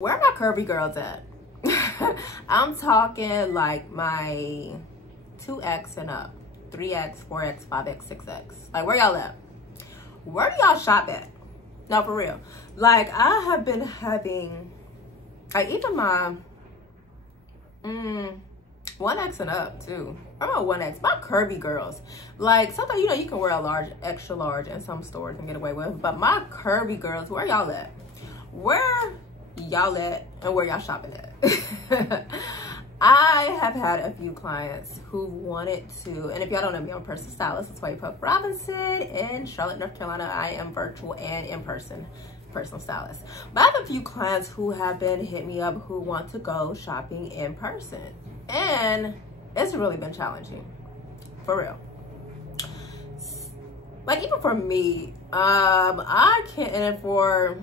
Where are my curvy girls at? I'm talking like my 2X and up, 3X, 4X, 5X, 6X. Like, where y'all at? Where do y'all shop at? No, for real. Like, I have been having, like, even my 1X and up too. I'm a 1X. My curvy girls. Like, sometimes, you know, you can wear a large, extra large in some stores and get away with. But my curvy girls, where y'all at? Where y'all at and where y'all shopping at? I have had a few clients who wanted to, and if y'all don't know me, I'm a personal stylist. That's why you put Robinson in Charlotte, North Carolina. I am virtual and in-person personal stylist. But I have a few clients who have been hitting me up who want to go shopping in person. And it's really been challenging, for real. Like, even for me, I can't, and for,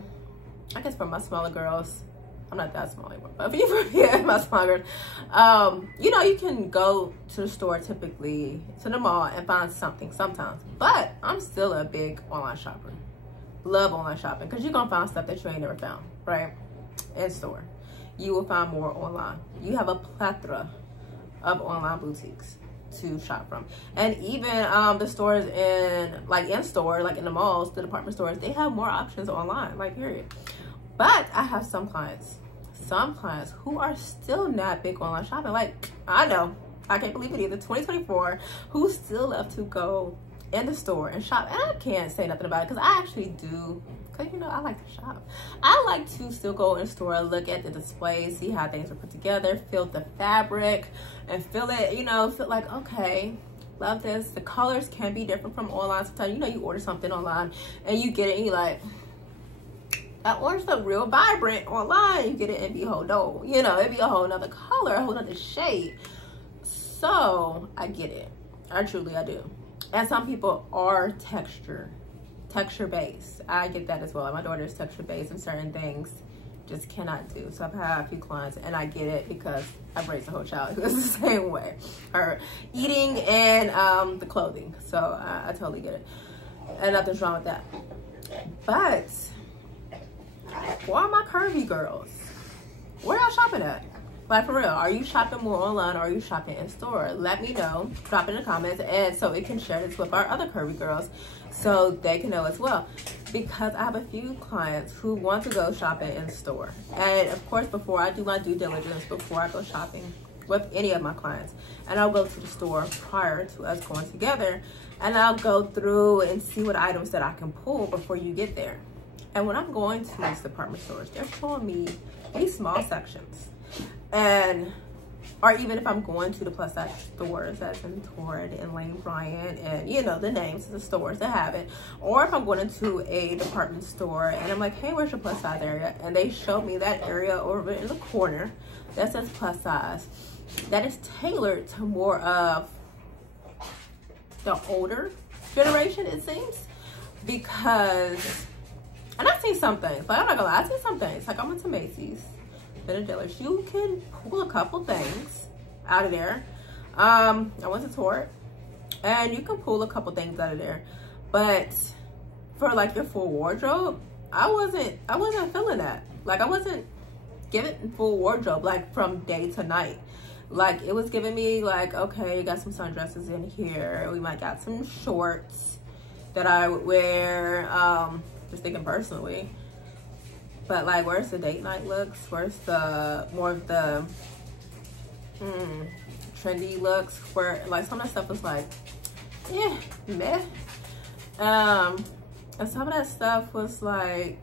I guess for my smaller girls, I'm not that small anymore, but for me, my smaller girls, you know, you can go to the store, typically to the mall, and find something sometimes. But I'm still a big online shopper. Love online shopping, because you're gonna find stuff that you ain't never found, right? In store. You will find more online. You have a plethora of online boutiques to shop from. And even the stores in store, like in the malls, the department stores, they have more options online, like, period. But I have some clients who are still not big online shopping. Like, I know, I can't believe it either, 2024, who still love to go in the store and shop. And I can't say nothing about it, because I actually do, because, you know, I like to shop. I like to still go in the store, look at the displays, see how things are put together, feel the fabric, and feel it, you know, feel like, okay, love this. The colors can be different from online. Sometimes, you know, you order something online and you get it and you're like, that orange look real vibrant online. You get it and be a whole dough. You know, it'd be a whole nother color, a whole nother shade. So I get it. I do. And some people are texture based. I get that as well. My daughter is texture based, and certain things just cannot do. So I've had a few clients, and I get it because I've raised a whole child who is the same way. Her eating and the clothing. So I totally get it. And nothing's wrong with that. But where are my curvy girls? Where y'all shopping at? Like, for real, are you shopping more online or are you shopping in store? Let me know. Drop it in the comments, and so we can share this with our other curvy girls so they can know as well. Because I have a few clients who want to go shopping in store. And of course, before I do my due diligence, before I go shopping with any of my clients, and I'll go to the store prior to us going together, and I'll go through and see what items that I can pull before you get there. And when I'm going to these department stores, they're showing me these small sections. And, or even if I'm going to the plus size stores, that's in Torrid and Lane Bryant, and, you know, the names of the stores that have it. Or if I'm going into a department store and I'm like, hey, where's your plus size area? And they show me that area over in the corner that says plus size. That is tailored to more of the older generation, it seems. Because, and I've seen some things, like, I'm not gonna lie, I've seen some things. Like, I went to Macy's, been a dealer. You can pull a couple things out of there. I went to Torrid, and you can pull a couple things out of there. But for like your full wardrobe, I wasn't feeling that. Like, I wasn't giving full wardrobe, like from day to night. Like, it was giving me like, okay, you got some sundresses in here. We might got some shorts that I would wear, just thinking personally. But like, where's the date night looks? Where's the more of the trendy looks? Where like some of that stuff was like, yeah, meh. And some of that stuff was like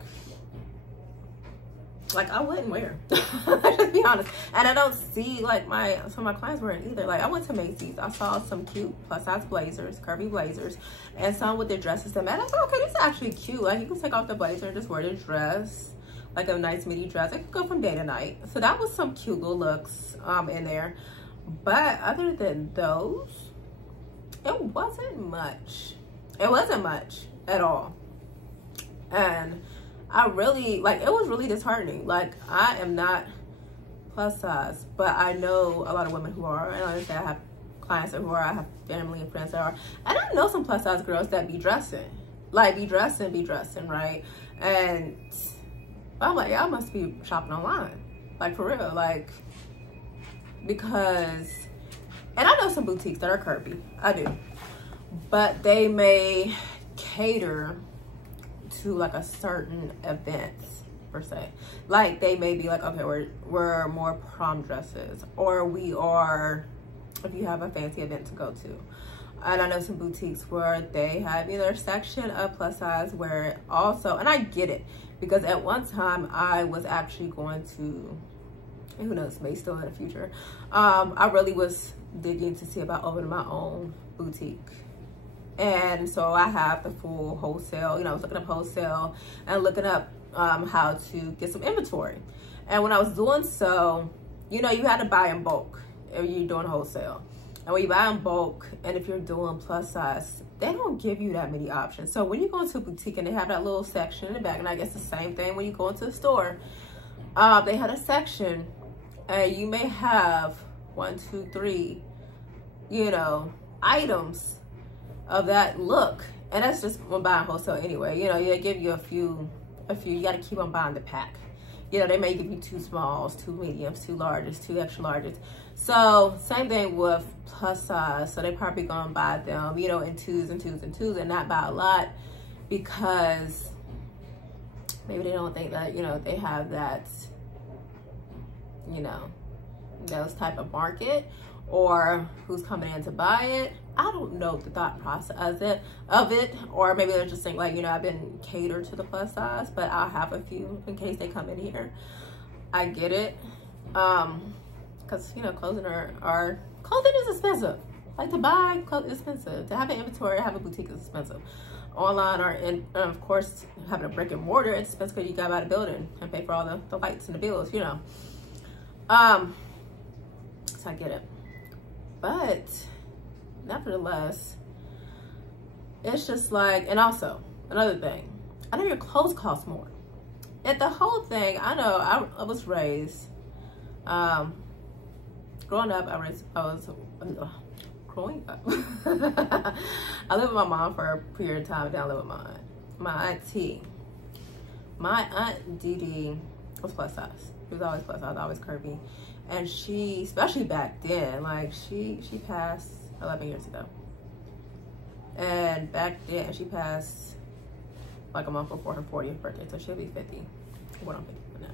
I wouldn't wear. Just be honest. And I don't see like some of my clients wearing either. Like, I went to Macy's, I saw some cute plus size blazers, curvy blazers, and some with their dresses that match. I thought, okay, these are actually cute. Like, you can take off the blazer and just wear the dress, like a nice midi dress. It could go from day to night. So that was some cute little looks in there. But other than those, it wasn't much. It wasn't much at all. And I really, like, it was really disheartening. Like, I am not plus size, but I know a lot of women who are, and I understand I have clients who are, I have family and friends that are, and I know some plus size girls that be dressing, like, be dressing, right? And I'm like, y'all must be shopping online, like for real, like, because, and I know some boutiques that are curvy, I do, but they may cater to like a certain event per se. Like they may be like, okay, we're more prom dresses, or we are, if you have a fancy event to go to. And I know some boutiques where they have either a section of plus size where also, and I get it, because at one time I was actually going to, and who knows, maybe still in the future, I really was digging to see about opening my own boutique. And so I have the full wholesale, you know, I was looking up wholesale and looking up how to get some inventory. And when I was doing so, you know, you had to buy in bulk if you're doing wholesale. And when you buy in bulk, and if you're doing plus size, they don't give you that many options. So when you go into a boutique and they have that little section in the back, and I guess the same thing when you go into the store, they had a section, and you may have 1, 2, 3, you know, items of that look. And that's just when buying wholesale anyway. You know, they give you a few, you got to keep on buying the pack. You know, they may give you 2 smalls, 2 mediums, 2 larges, 2 extra larges. So same thing with plus size. So they probably gonna buy them, you know, in 2s and 2s and 2s, and not buy a lot, because maybe they don't think that, you know, they have that, you know, those type of market, or who's coming in to buy it. I don't know the thought process of it, or maybe they're just saying like, you know, I've been catered to the plus size, but I'll have a few in case they come in here. I get it, because, you know, clothing is expensive. Like, to buy clothes is expensive. To have an inventory, have a boutique is expensive. Online, or in, of course, having a brick and mortar, it's expensive because you got to buy the building and pay for all the lights and the bills, you know. So I get it, but nevertheless, it's just like, and also another thing, I know your clothes cost more. And the whole thing, I know I was raised, growing up, growing up, I lived with my mom for a period of time, then I lived with my auntie. My aunt Dee Dee was plus size. She was always plus size, always curvy. And she, especially back then, like she passed 11 years ago. And back then, she passed like a month before her 40th birthday, so she'll be 50. What I'm 50 now.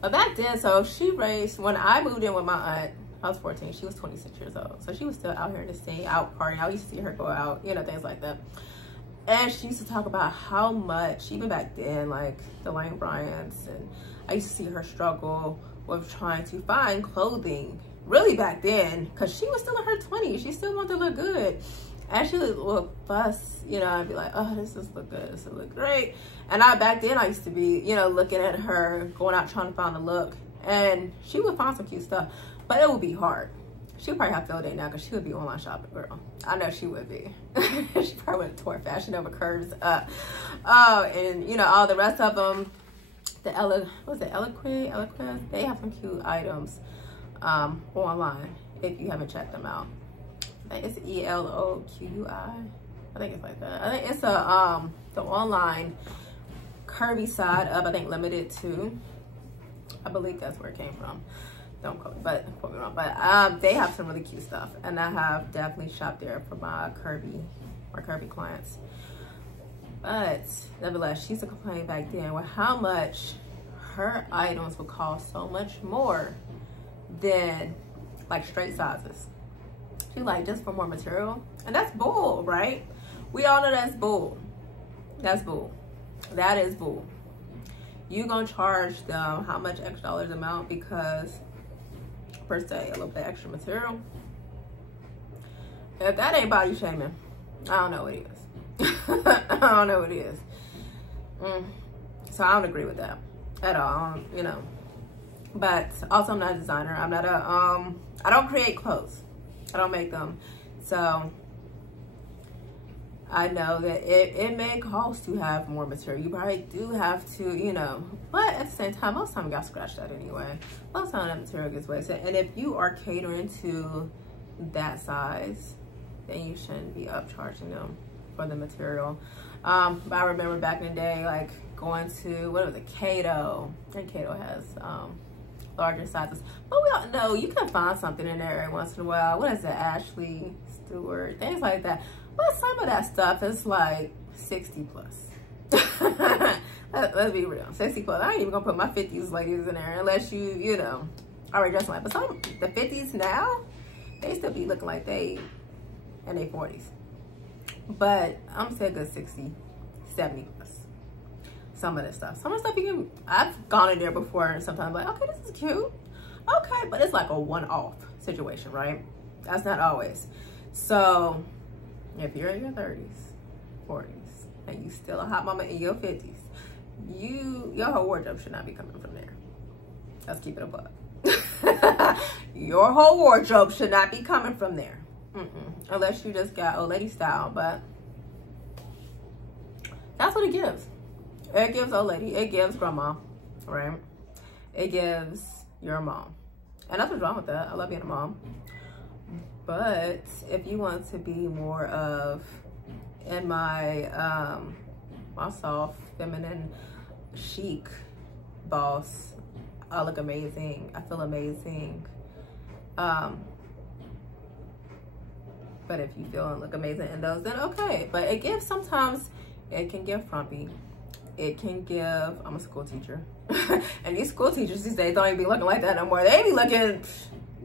But back then, so she raised, when I moved in with my aunt, I was 14, she was 26 years old. So she was still out here in the scene, out partying. I used to see her go out, you know, things like that. And she used to talk about how much, even back then, like the Lane Bryants, and I used to see her struggle with trying to find clothing, really back then, because she was still in her 20s. She still wanted to look good. And she would fuss, you know, and be like, oh, this does look good, this will look great. And back then, I used to be, you know, looking at her, going out trying to find a look. And she would find some cute stuff, but it would be hard. She would probably have field day now, because she would be online shopping, girl. I know she would be. She probably would have tore Fashion Nova Curves up. Oh, and, you know, all the rest of them, the Eloquent, they have some cute items online, if you haven't checked them out. I think it's ELOQUI. I think it's like that. I think it's a the online curvy side of, I think, Limited Too. I believe that's where it came from. Don't quote me wrong, but they have some really cute stuff, and I have definitely shopped there for my curvy clients. But nevertheless, she used to complain back then with how much her items would cost so much more than like straight sizes. She like, just for more material. And that's bull, right? We all know that's bull. That's bull. That is bull. You gonna charge them how much X dollars amount because, per se, a little bit extra material? If that ain't body shaming, I don't know what it is. I don't know what it is. So I don't agree with that at all, you know. But also, I'm not a designer. I'm not a, I don't create clothes. I don't make them. So I know that it may cost to have more material. You probably do have to, you know, but at the same time, most time you got to scratch that anyway. Most time that material gets wasted. And if you are catering to that size, then you shouldn't be upcharging them for the material. But I remember back in the day, like going to, what was it, Cato. And Cato has larger sizes. But we all know you can find something in there every once in a while. What is it, Ashley Stewart, things like that. But some of that stuff is like 60 plus. Let's be real, 60 plus. I ain't even gonna put my 50s ladies in there unless you know, already dressing like. But some, the 50s now, they still be looking like they in their 40s. But I'm saying good 60, 70 plus. Some of this stuff. Some of the stuff you can, I've gone in there before and sometimes I'm like, okay, this is cute. Okay, but it's like a one-off situation, right? That's not always. So if you're in your 30s, 40s, and you still a hot mama in your 50s, your whole wardrobe should not be coming from there. Let's keep it a buck. Your whole wardrobe should not be coming from there. Unless you just got old lady style, but that's what it gives. It gives old lady, it gives grandma, right? It gives your mom. And nothing's wrong with that. I love being a mom. But if you want to be more of in my my soft, feminine, chic boss, I look amazing, I feel amazing. But if you feel and look amazing in those, then okay. But it gives, sometimes it can give frumpy. It can give, I'm a school teacher. And these school teachers these days don't even be looking like that no more. They be looking,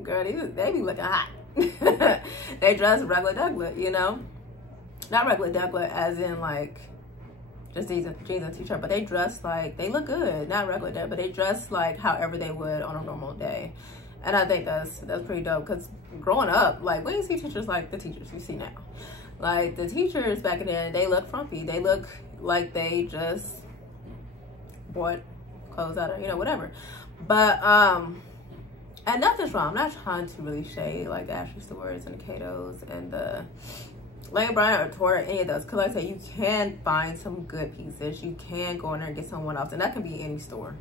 girl, they be looking hot. They dress regular Douglas, you know? Not regular Douglas as in like just jeans and t-shirt, but they dress like, they look good. Not regular Douglas, but they dress like however they would on a normal day. And I think that's pretty dope, because growing up, like, we didn't see teachers like the teachers you see now. Like, the teachers back in there, they look frumpy. They look like they just bought clothes out of, you know, whatever. But, and nothing's wrong. I'm not trying to really shade, like, the Ashley Stewarts and the Catos and the Lane Bryant or Tora, any of those. Because, like I said, you can find some good pieces. You can go in there and get some one-offs. And that can be any store.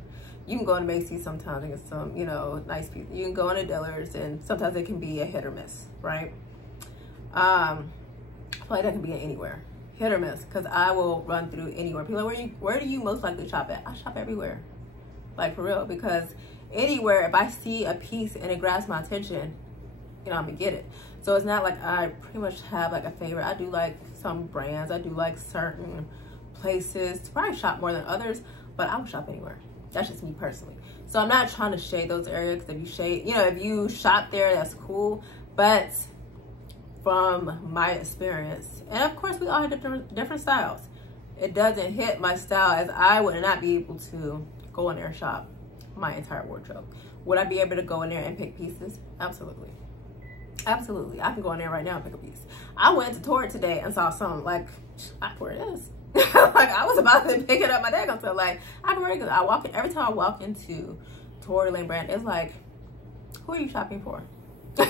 You can go to Macy's sometimes and get some, you know, nice pieces. You can go into Dillard's, and sometimes it can be a hit or miss, right? I feel like that can be anywhere. Hit or miss, because I will run through anywhere. People are like, where do you most likely shop at? I shop everywhere. Like, for real. Because anywhere, if I see a piece and it grabs my attention, you know, I'm going to get it. So it's not like I pretty much have, like, a favorite. I do like some brands. I do like certain places. Probably shop more than others, but I will shop anywhere. That's just me personally. So I'm not trying to shade those areas. If you shade, you know, if you shop there, that's cool. But from my experience, and of course we all have different styles, it doesn't hit my style, as I would not be able to go in there and shop my entire wardrobe. Would I be able to go in there and pick pieces? Absolutely. Absolutely. I can go in there right now and pick a piece. I went to Torrid today and saw something like, I where it is. Like, I was about to pick it up my day. So like, I can wear it, I walk in, every time I walk into Torrid Lane Brand, it's like, who are you shopping for?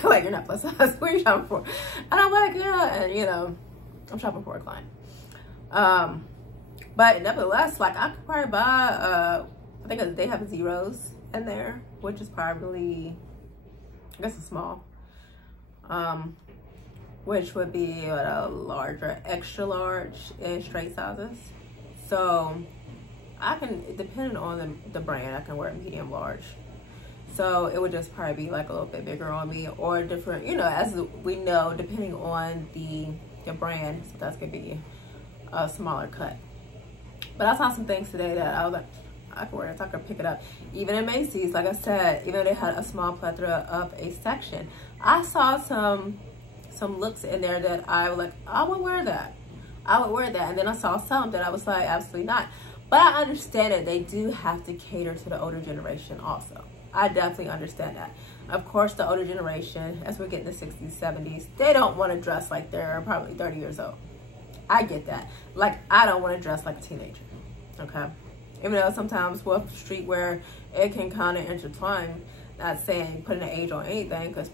Like, you're not plus size, who are you shopping for? And I'm like, yeah, and you know, I'm shopping for a client. But nevertheless, like, I could probably buy, I think they have zeros in there, which is probably, I guess, a small. Which would be a larger, extra large in straight sizes. So I can, depending on the brand, I can wear medium large. So it would just probably be like a little bit bigger on me, or different, you know, as we know, depending on the brand, so that's gonna be a smaller cut. But I saw some things today that I was like, I could wear it, so I could pick it up. Even in Macy's, like I said, even though they had a small plethora of a section, I saw some looks in there that I was like, I would wear that. I would wear that. And then I saw some that I was like, absolutely not. But I understand that they do have to cater to the older generation also. I definitely understand that. Of course, the older generation, as we're getting the 60s, 70s, they don't want to dress like they're probably 30 years old. I get that. Like, I don't want to dress like a teenager, okay? Even though sometimes with streetwear, it can kind of intertwine. Not saying putting an age on anything, because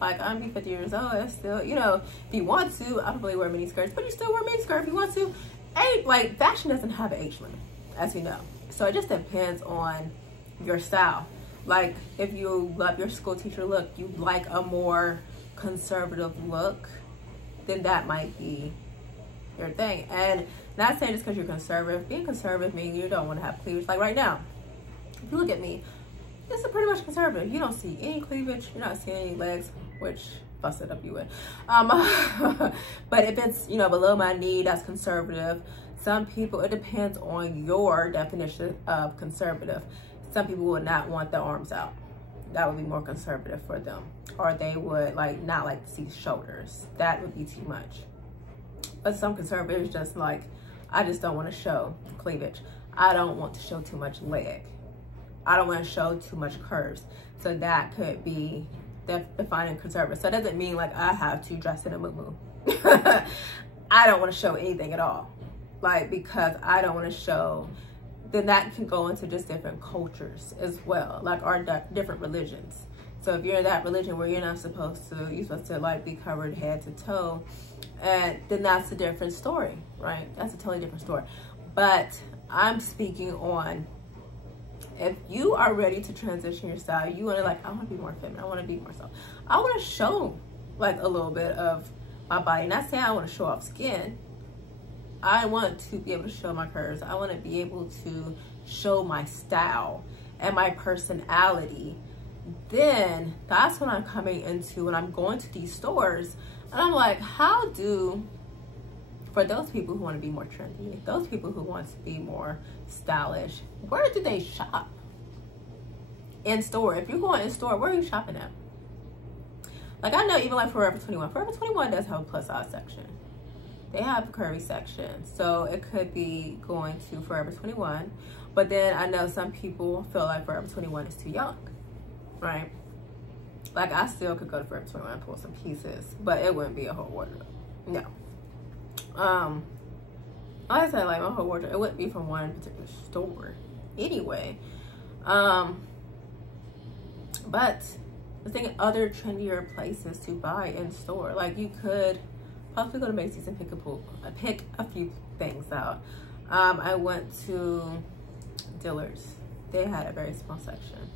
like, I'm 50 years old, it's still, you know, if you want to, I probably wear mini skirts, but you still wear mini skirt if you want to. Age, like, fashion doesn't have an age limit, as you know. So it just depends on your style. Like, if you love your school teacher look, you like a more conservative look, then that might be your thing. And not saying just because you're conservative. Being conservative means you don't want to have cleavage. Like right now, if you look at me, this is pretty much conservative. You don't see any cleavage. You're not seeing any legs, which busted up you would. But if it's, you know, below my knee, that's conservative. Some people, it depends on your definition of conservative. Some people would not want the arms out. That would be more conservative for them. Or they would like not like to see shoulders. That would be too much. But some conservatives just like, I just don't want to show cleavage. I don't want to show too much leg. I don't want to show too much curves. So that could be defining conservative. So it doesn't mean like I have to dress in a muumuu. I don't want to show anything at all. Like, because I don't want to show, then that can go into just different cultures as well. Like our different religions. So if you're in that religion where you're not supposed to, you're supposed to like be covered head to toe, and then that's a different story, right? That's a totally different story. But I'm speaking on, if you are ready to transition your style, you want to like, I want to be more feminine, I want to be more self. I want to show like a little bit of my body. Not saying I want to show off skin. I want to be able to show my curves. I want to be able to show my style and my personality. Then that's what I'm coming into when I'm going to these stores. And I'm like, how do, for those people who want to be more trendy, those people who want to be more stylish, where do they shop? In store. If you're going in store, where are you shopping at? Like I know even like Forever 21. Forever 21 does have a plus size section. They have a curvy section. So it could be going to Forever 21. But then I know some people feel like Forever 21 is too young. Right? Like I still could go to Forever 21 and pull some pieces, but it wouldn't be a whole wardrobe. No. Like I said, like my whole wardrobe, it wouldn't be from one particular store anyway. But I think other trendier places to buy in store. Like you could possibly go to Macy's and pick a few things out. I went to Dillard's. They had a very small section.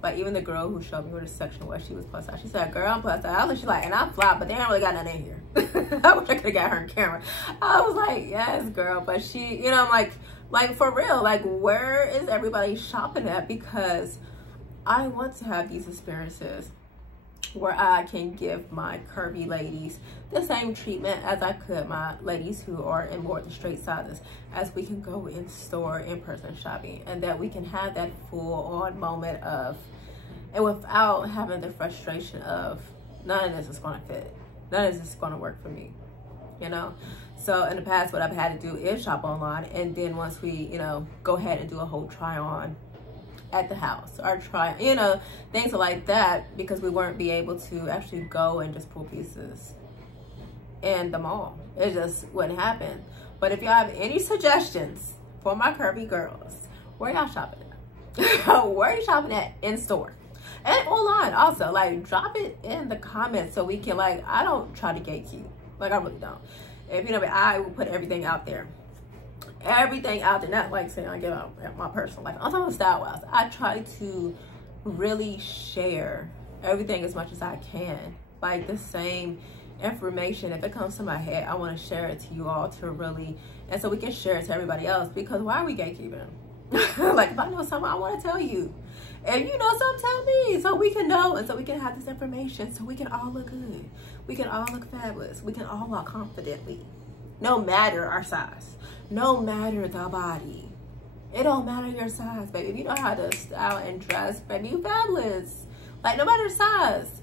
But even the girl who showed me where the section was, she was plus size. She said, girl, I'm plus size. She's like, and I'm flat, but they ain't really got nothing in here. I wish I could have got her on camera. I was like, yes, girl. But she, you know, I'm like for real, like where is everybody shopping at? Because I want to have these experiences where I can give my curvy ladies the same treatment as I could my ladies who are in more the straight sizes, as we can go in store, in-person shopping, and that we can have that full-on moment of, and without having the frustration of none of this is going to fit, none of this is going to work for me, you know. So in the past, what I've had to do is shop online, and then once we, you know, go ahead and do a whole try on at the house, or try, you know, things like that, because we weren't be able to actually go and just pull pieces in the mall. It just wouldn't happen. But if y'all have any suggestions for my curvy girls, where y'all shopping at? Where are you shopping at in store and online? Also, like, drop it in the comments so we can, like, I don't try to gatekeep, like I really don't. If you know me, I will put everything out there. Everything out there, not like saying I give out my personal life. I'm talking style wise. I try to really share everything as much as I can. Like the same information, if it comes to my head, I want to share it to you all to really, and so we can share it to everybody else. Because why are we gatekeeping? Like if I know something, I want to tell you. If you know something, tell me, so we can know, and so we can have this information, so we can all look good. We can all look fabulous. We can all walk confidently, no matter our size. No matter the body. It don't matter your size, baby. If you know how to style and dress, baby, you fabulous. Like, no matter the size.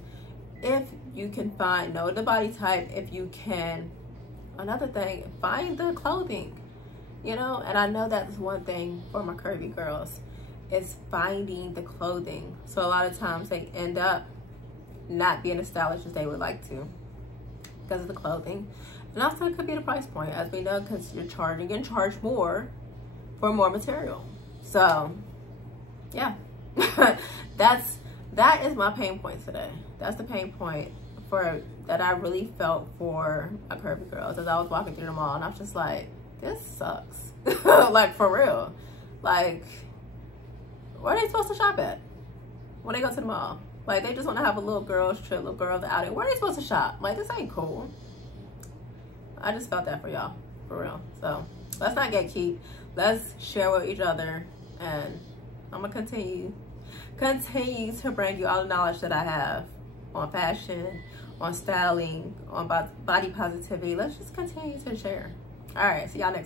If you can find, know the body type, if you can, another thing, find the clothing, you know? And I know that's one thing for my curvy girls, is finding the clothing. So a lot of times they end up not being as stylish as they would like to because of the clothing. And also it could be the price point, as we know, because you're charging and charge more for more material. So yeah, that is my pain point today. That's the pain point that I really felt for my curvy girls as I was walking through the mall, and I was just like, this sucks. Like for real. Like, where are they supposed to shop at when they go to the mall? Like they just want to have a little girls trip, little girls outing. Where are they supposed to shop? Like, this ain't cool. I just felt that for y'all, for real. So let's not get keep. Let's share with each other, and I'm gonna continue to bring you all the knowledge that I have on fashion, on styling, on body positivity. Let's just continue to share. All right, see y'all next